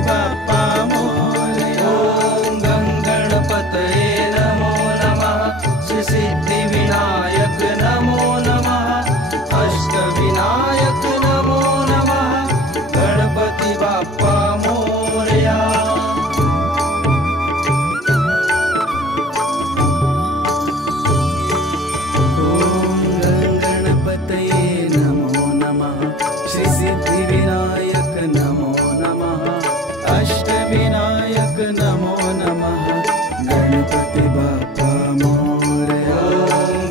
बाप्पा मोरया। ॐ गणपतये नमो नमः। श्री सिद्धिविनायक नमो नमः। अष्टविनायक नमो नमः। गणपति बाप्पा मोरया। अष्टविनायक नमो नमः। गणपति बाप्पा मोरया।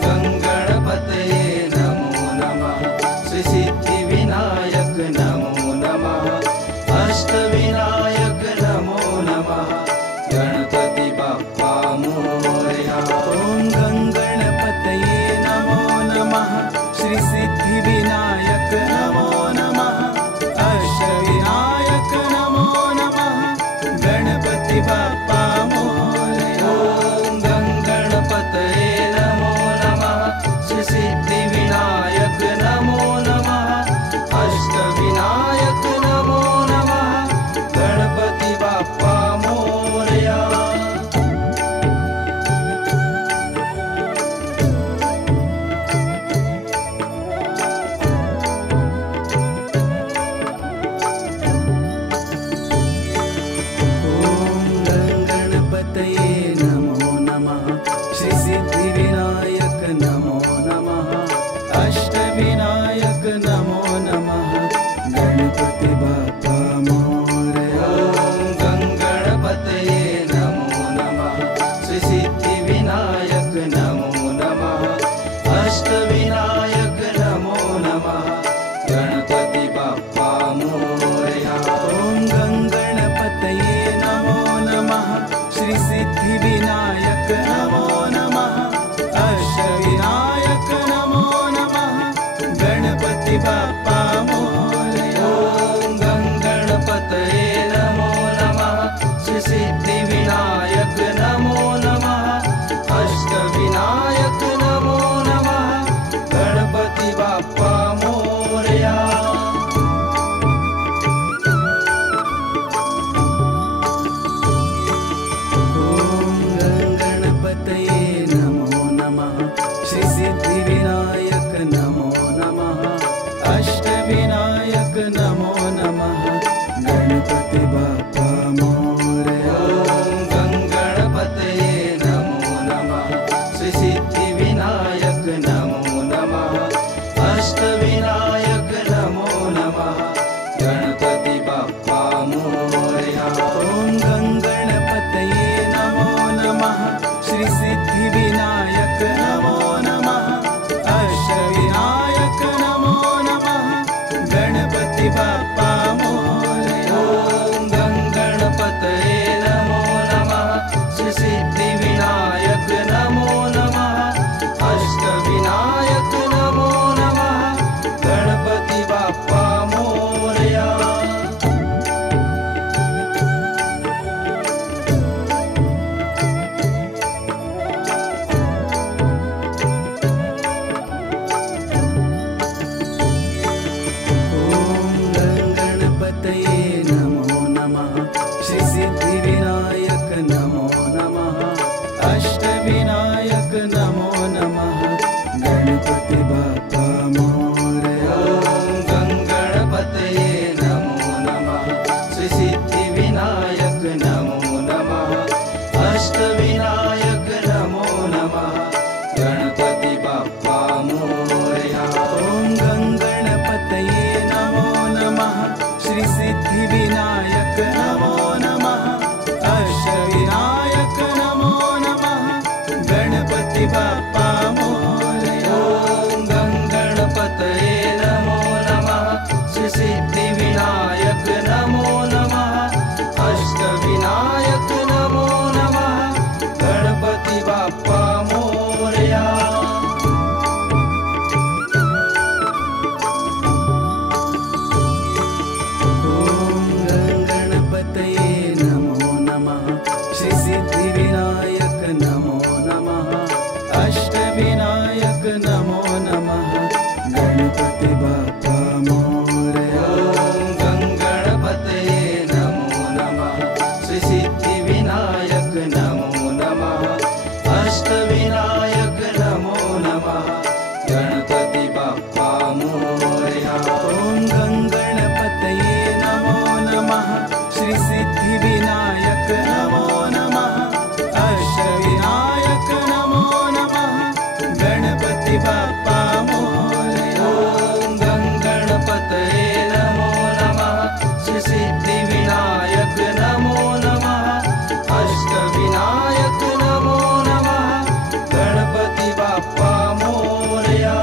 ॐ गणपतये नमो नमः। श्री सिद्धिविनायक नमो नमः। अष्टविनायक नमो नमः। गणपति बाप्पा मोरया। ॐ गणपतये नमो नमः। श्री सिद्धिविनायक नमो नमः। अष्टविनायक नमो नमः। गणपति बाप्पा मोरया। ॐ गणपतये नमो नमः। श्री सिद्धिविनायक नमो नमः। अष्टविनायक नमो नमः। गणपति बाप्पा मोरया। अष्टविनायक नमो नमः। गणपति बाप्पा मोरया। ॐ गणपतये नमो नमः। श्री सिद्धिविनायक नमो नमः। अष्टविनायक नमो नमः। गणपति बाप्पा मोरया। ॐ गणपतये नमो नमः। श्री सिद्धिविनायक नमो नमः। अष्टविनायक नमो नमः। गणपति बाप्पा मोरया। ॐ गणपतये नमो नमः। श्री सिद्धिविनायक नमो नमः। अष्टविनायक नमो नमः। गणपति बाप्पा मोरया। ॐ श्री सिद्धि विनायक नमो नमः अष्टविनायक नमो नमः गणपति बाप्पा मोरया। ॐ गणपतये नमो नमः श्री सिद्धि विनायक नमो नमः अष्टविनायक नमो नमः गणपति बाप्पा मोरया।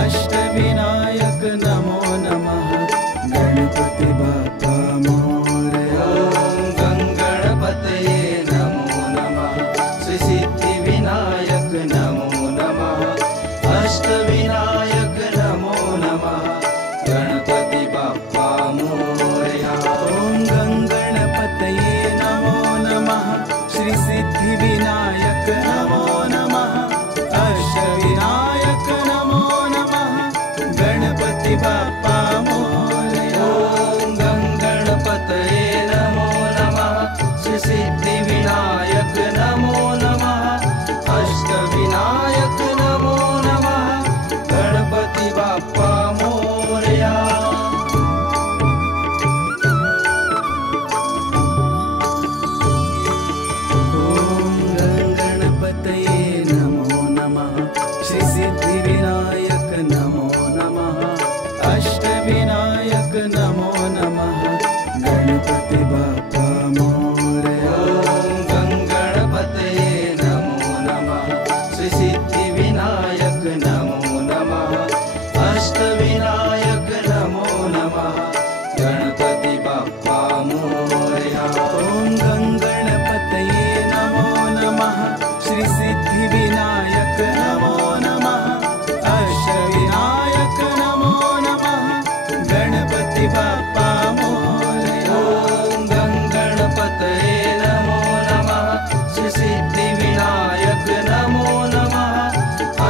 अष्टविनायक नमो नमः गणपति बाप्पा मोरया। ॐ गणपतये नमो नमः श्री सिद्धि विनायक नमो नमः अष्टविनायक नमो नमः गणपति बाप्पा मोरया। ॐ गणपतये नमो नमः श्री सिद्धि विनायक नमो नमः अष्टविनायक नमो नमः गणपति बाप्पा मोरया। ॐ गणपतये नमो नमः श्री सिद्धि विनायक नमो नमः अष्टविनायक नमो नमः गणपति बाप्पा मोरया। गणपतये नमो नमः श्री सिद्धि विनायक नमो नमः अष्टविनायक नमो नमः गणपति बाप्पा मोरया। ॐ गणपतये नमो नमः श्री सिद्धि विनायक नमो नमः अष्टविनायक नमो नमः गणपति बाप्पा मोरया। ॐ गणपतये नमो नमः श्री सिद्धि विनायक नमो नमः अष्टविनायक नमो नमः गणपति बाप्पा मोरया। ॐ गणपतये नमो नमः श्री सिद्धि विनायक नमो नमः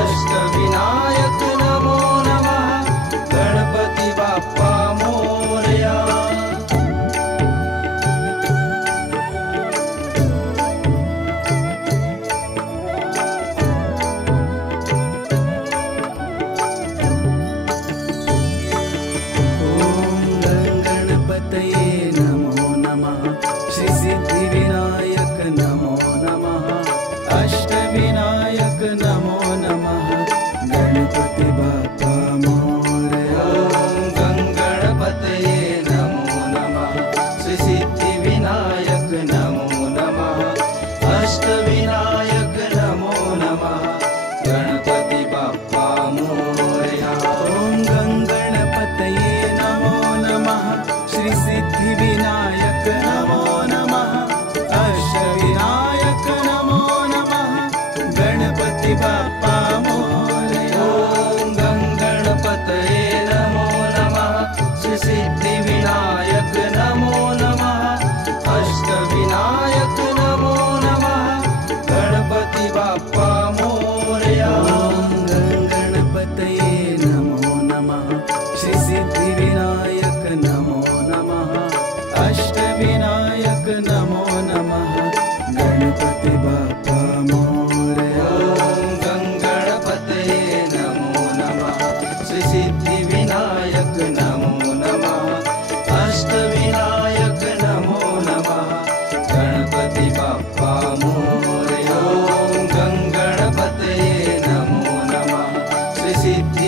अष्टविनायक नमो नमः गणपति बाप्पा मोरया। गणपतये नमो नमः श्री सिद्धि विनायक नमो नमः अष्टविनायक नमो नमः गणपति बाप्पा मोरया। ॐ गणपतये नमो नमः श्री सिद्धि विनायक नमो नमः अष्टविनायक नमो नमः गणपति बाप्पा मोरया। ॐ गणपतये नमो नमः श्री सिद्धि विनायक नमो नमः अष्टविनायक नमो नमः गणपति बाप्पा मोरया। ॐ गणपतये नमो नमः श्री सिद्धि विनायक नमो नमः अष्टविनायक नमो नमः गणपति बाप्पा मोरया। गणपतये नमो नमः श्री सिद्धि विनायक नमो नमः अष्टविनायक नमो नमः गणपति बाप्पा मोरया। ॐ गणपतये नमो नमः श्री सिद्धि विनायक नमो नमः अष्टविनायक नमो नमः गणपति बाप्पा मोरया। ॐ गणपतये नमो नमः श्री सिद्धि